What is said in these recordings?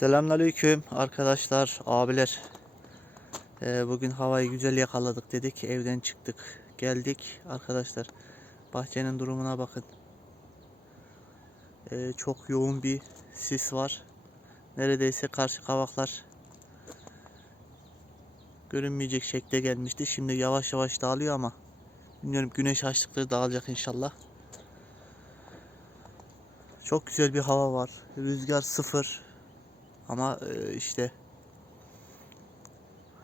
Selamünaleyküm arkadaşlar, abiler. Ee, bugün havayı güzel yakaladık dedik. Evden çıktık, geldik arkadaşlar. Bahçenin durumuna bakın. Ee, çok yoğun bir sis var. Neredeyse karşı kavaklar görünmeyecek şekle gelmişti. Şimdi yavaş yavaş dağılıyor ama bilmiyorum güneş açtıkça dağılacak inşallah. Çok güzel bir hava var. Rüzgar sıfır. Ama e, işte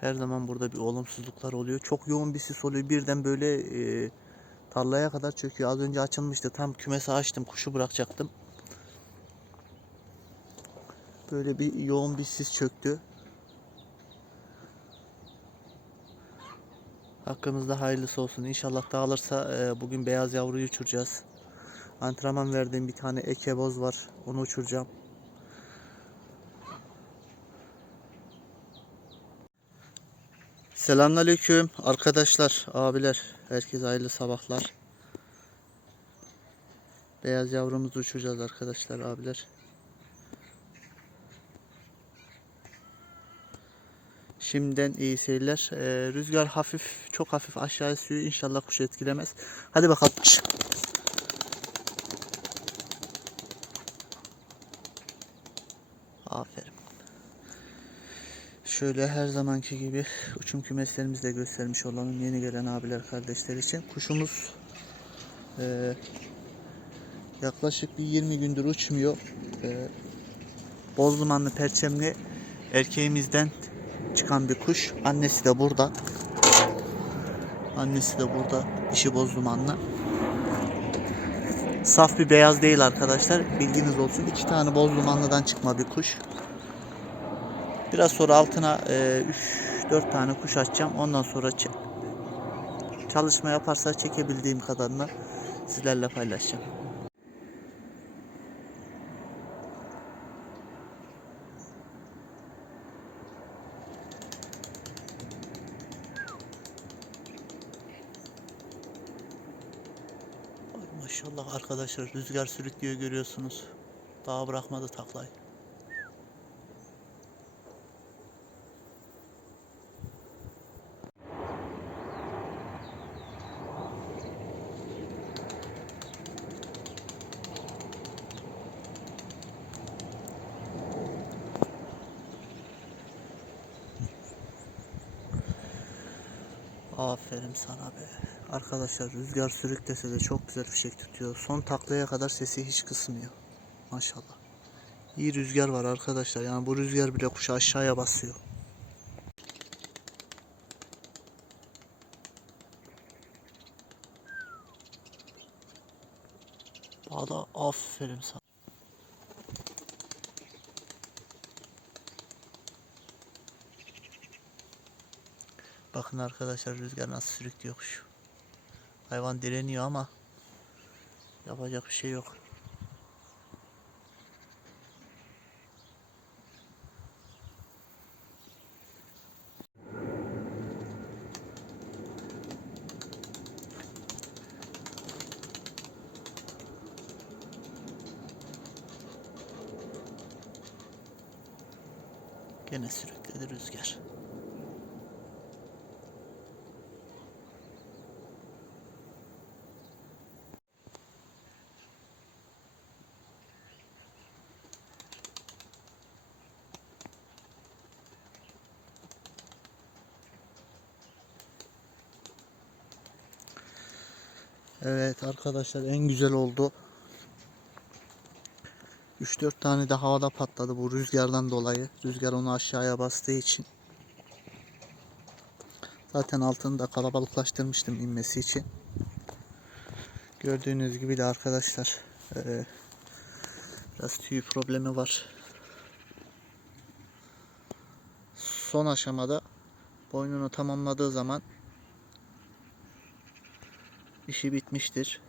her zaman burada bir olumsuzluklar oluyor. Çok yoğun bir sis oluyor. Birden böyle e, tarlaya kadar çöküyor. Az önce açılmıştı. Tam kümesi açtım. Kuşu bırakacaktım. Böyle bir yoğun bir sis çöktü. Hakkımızda hayırlısı olsun. İnşallah dağılırsa e, bugün beyaz yavruyu uçuracağız. Antrenman verdiğim bir tane ekeboz var. Onu uçuracağım. Selamünaleyküm arkadaşlar, abiler. Herkese hayırlı sabahlar. Beyaz yavrumuzu uçuracağız arkadaşlar, abiler. Şimdiden iyi seyirler. Ee, rüzgar hafif, çok hafif aşağı esiyor. İnşallah kuşu etkilemez. Hadi bakalım. Şşt. Aferin. Şöyle her zamanki gibi uçum kümeslerimizi de göstermiş olalım yeni gelen abiler kardeşler için. Kuşumuz e, yaklaşık bir 20 gündür uçmuyor. E, Bozdumanlı perçemli erkeğimizden çıkan bir kuş. Annesi de burada. Annesi de burada. Dişi bozdumanlı. Saf bir beyaz değil arkadaşlar. Bilginiz olsun. İki tane bozdumanlıdan çıkma bir kuş. Biraz sonra altına 3-4 tane kuş açacağım. Ondan sonra çalışma yaparsa çekebildiğim kadarını sizlerle paylaşacağım. Ay maşallah arkadaşlar rüzgar sürüklüyor görüyorsunuz. Daha bırakmadı taklayı. Aferin sana be. Arkadaşlar rüzgar sürüklese de çok güzel fişek tutuyor. Son taklaya kadar sesi hiç kısmıyor. Maşallah. İyi rüzgar var arkadaşlar. Yani bu rüzgar bile kuşu aşağıya basıyor. Valla aferin sana. Bakın arkadaşlar rüzgar nasıl sürüklüyor kuşu. Hayvan direniyor ama yapacak bir şey yok. Gene sürükledi rüzgar. Evet arkadaşlar en güzel oldu. 3-4 tane de havada patladı bu rüzgardan dolayı. Rüzgar onu aşağıya bastığı için. Zaten altını da kalabalıklaştırmıştım inmesi için. Gördüğünüz gibi de arkadaşlar eee, biraz tüy problemi var. Son aşamada boynunu tamamladığı zaman işi bitmiştir.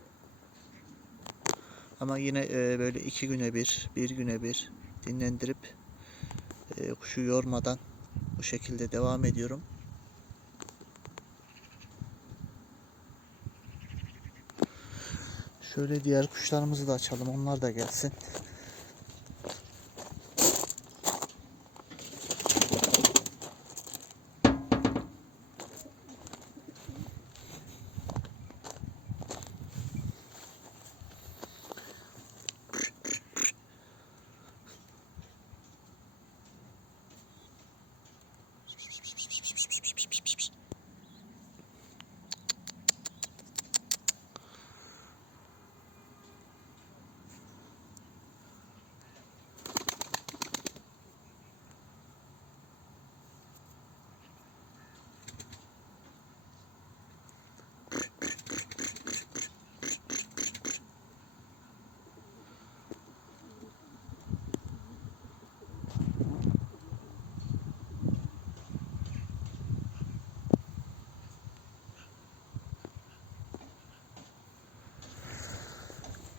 Ama yine e, böyle iki güne bir, bir güne bir dinlendirip e, kuşu yormadan bu şekilde devam ediyorum. Şöyle diğer kuşlarımızı da açalım. Onlar da gelsin.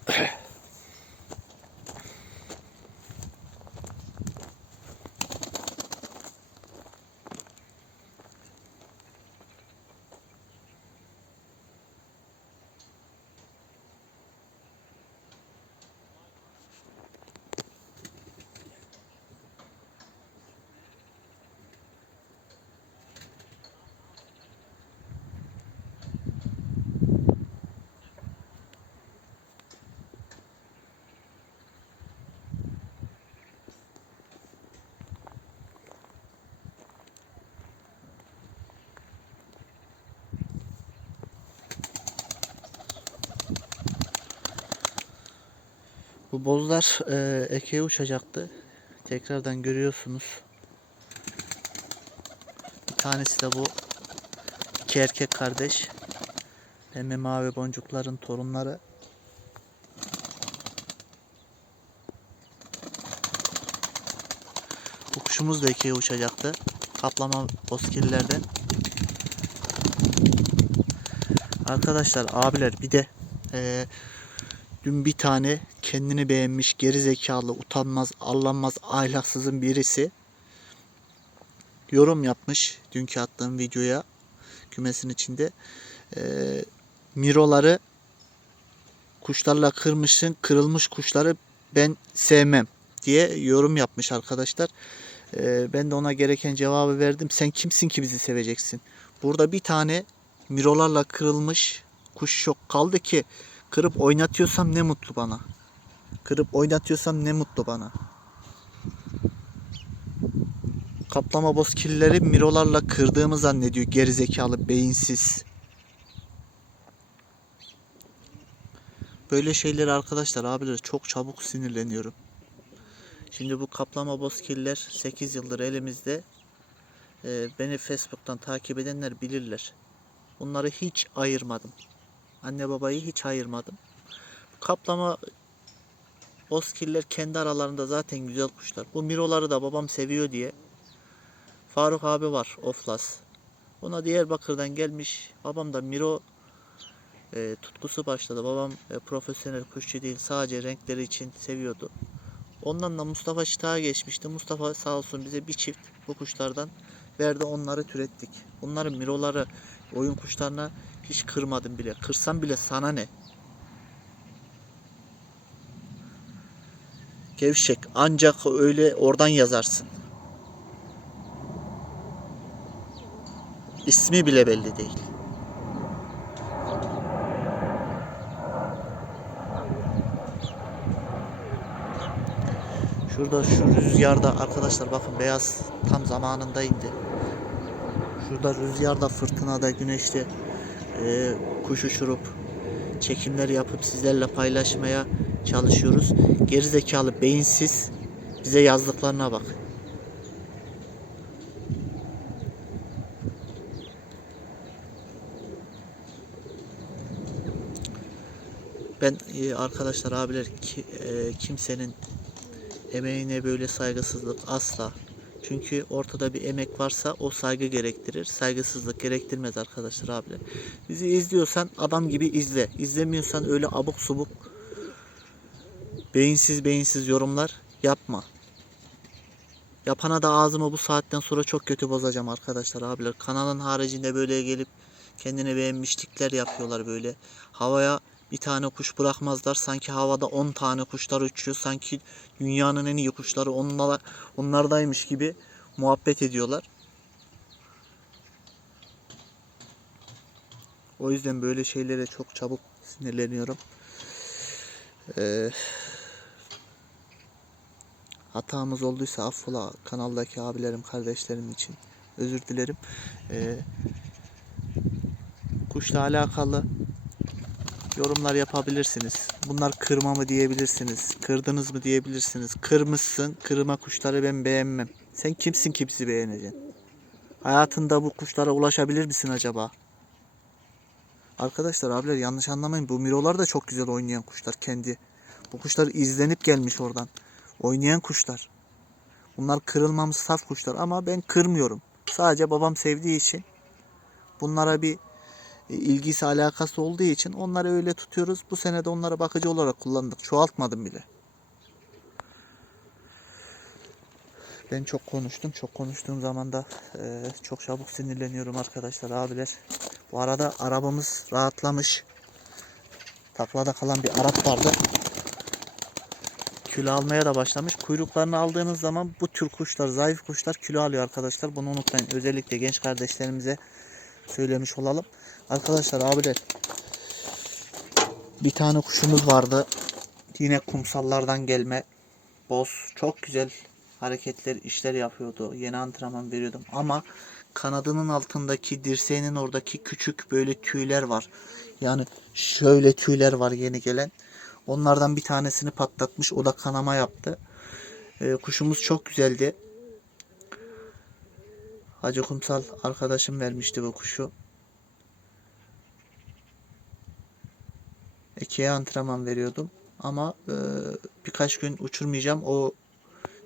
Okay. Bu bozlar e, ekeye uçacaktı. Tekrardan görüyorsunuz. Bir tanesi de bu iki erkek kardeş. Pembe mavi boncukların torunları. Bu kuşumuz da ekeye uçacaktı. Kaplama bozkirlerden. Arkadaşlar abiler bir de eee, dün bir tane kendini beğenmiş geri zekalı utanmaz allanmaz ahlaksızın birisi yorum yapmış dünkü attığım videoya kümesin içinde Eee, miroları kuşlarla kırmışsın kırılmış kuşları ben sevmem diye yorum yapmış arkadaşlar. Eee, ben de ona gereken cevabı verdim. Sen kimsin ki bizi seveceksin? Burada bir tane mirolarla kırılmış kuş yok kaldı ki kırıp oynatıyorsam ne mutlu bana. Kırıp oynatıyorsam ne mutlu bana. Kaplama bozkirleri mirolarla kırdığımı zannediyor gerizekalı beyinsiz. Böyle şeyleri arkadaşlar abiler çok çabuk sinirleniyorum. Şimdi bu kaplama bozkirler 8 yıldır elimizde. Ee, beni Facebook'tan takip edenler bilirler. Bunları hiç ayırmadım. Anne babayı hiç ayırmadım. Kaplama bozkirler kendi aralarında zaten güzel kuşlar. Bu miroları da babam seviyor diye. Faruk abi var Oflas. Ona Diyarbakır'dan gelmiş. Babam da miro e, tutkusu başladı. Babam e, profesyonel kuşçu değil. Sadece renkleri için seviyordu. Ondan da Mustafa Şita'ya geçmişti. Mustafa sağ olsun bize bir çift bu kuşlardan verdi. Onları türettik. Bunların miroları oyun kuşlarına hiç kırmadım bile. Kırsam bile sana ne? Gevşek. Ancak öyle oradan yazarsın. İsmi bile belli değil. Şurada şu rüzgarda arkadaşlar bakın beyaz tam zamanında indi. Şurada rüzgarda, fırtınada, güneşte e, kuş uçurup çekimler yapıp sizlerle paylaşmaya çalışıyoruz. Gerizekalı, beyinsiz bize yazdıklarına bak. Ben e, arkadaşlar abiler ki, e, kimsenin emeğine böyle saygısızlık asla. Çünkü ortada bir emek varsa o saygı gerektirir. Saygısızlık gerektirmez arkadaşlar abiler. Bizi izliyorsan adam gibi izle. İzlemiyorsan öyle abuk subuk beyinsiz beyinsiz yorumlar yapma. Yapana da ağzımı bu saatten sonra çok kötü bozacağım arkadaşlar abiler. Kanalın haricinde böyle gelip kendine beğenmişlikler yapıyorlar böyle. Havaya bir tane kuş bırakmazlar. Sanki havada 10 tane kuşlar uçuyor. Sanki dünyanın en iyi kuşları onlara, onlardaymış gibi muhabbet ediyorlar. O yüzden böyle şeylere çok çabuk sinirleniyorum. Ee, hatamız olduysa affola kanaldaki abilerim, kardeşlerim için özür dilerim. Ee, kuşla alakalı yorumlar yapabilirsiniz. Bunlar kırma mı diyebilirsiniz. Kırdınız mı diyebilirsiniz. Kırmışsın. Kırma kuşları ben beğenmem. Sen kimsin ki bizi beğeneceksin? Hayatında bu kuşlara ulaşabilir misin acaba? Arkadaşlar abiler yanlış anlamayın. Bu mirolar da çok güzel oynayan kuşlar kendi. Bu kuşlar izlenip gelmiş oradan. Oynayan kuşlar. Bunlar kırılmamış saf kuşlar ama ben kırmıyorum. Sadece babam sevdiği için bunlara bir ilgisi alakası olduğu için onları öyle tutuyoruz. Bu sene de onlara bakıcı olarak kullandık. Çoğaltmadım bile. Ben çok konuştum. Çok konuştuğum zaman da e, çok çabuk sinirleniyorum arkadaşlar, abiler. Bu arada arabamız rahatlamış. Taklada kalan bir Arap vardı. Kilo almaya da başlamış. Kuyruklarını aldığınız zaman bu tür kuşlar, zayıf kuşlar kilo alıyor arkadaşlar. Bunu unutmayın. Özellikle genç kardeşlerimize söylemiş olalım. Arkadaşlar abiler bir tane kuşumuz vardı. Yine kumsallardan gelme. Boz. Çok güzel hareketler, işler yapıyordu. Yeni antrenman veriyordum. Ama kanadının altındaki dirseğinin oradaki küçük böyle tüyler var. Yani şöyle tüyler var yeni gelen. Onlardan bir tanesini patlatmış. O da kanama yaptı. Ee, kuşumuz çok güzeldi. Hacı Kumsal arkadaşım vermişti bu kuşu. Ekiye antrenman veriyordum. Ama e, birkaç gün uçurmayacağım. O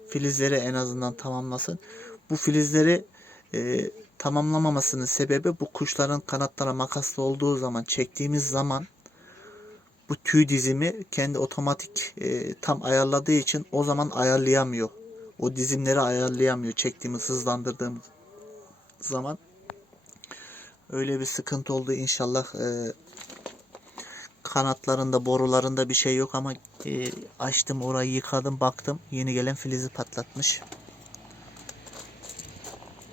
filizleri en azından tamamlasın. Bu filizleri e, tamamlamamasının sebebi bu kuşların kanatlara makaslı olduğu zaman çektiğimiz zaman bu tüy dizimi kendi otomatik e, tam ayarladığı için o zaman ayarlayamıyor. O dizimleri ayarlayamıyor çektiğimiz hızlandırdığımız zaman. Öyle bir sıkıntı oldu inşallah e, kanatlarında borularında bir şey yok ama e, açtım orayı yıkadım baktım yeni gelen filizi patlatmış.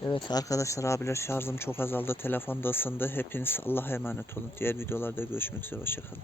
Evet arkadaşlar abiler şarjım çok azaldı telefon da ısındı hepiniz Allah'a emanet olun diğer videolarda görüşmek üzere hoşçakalın.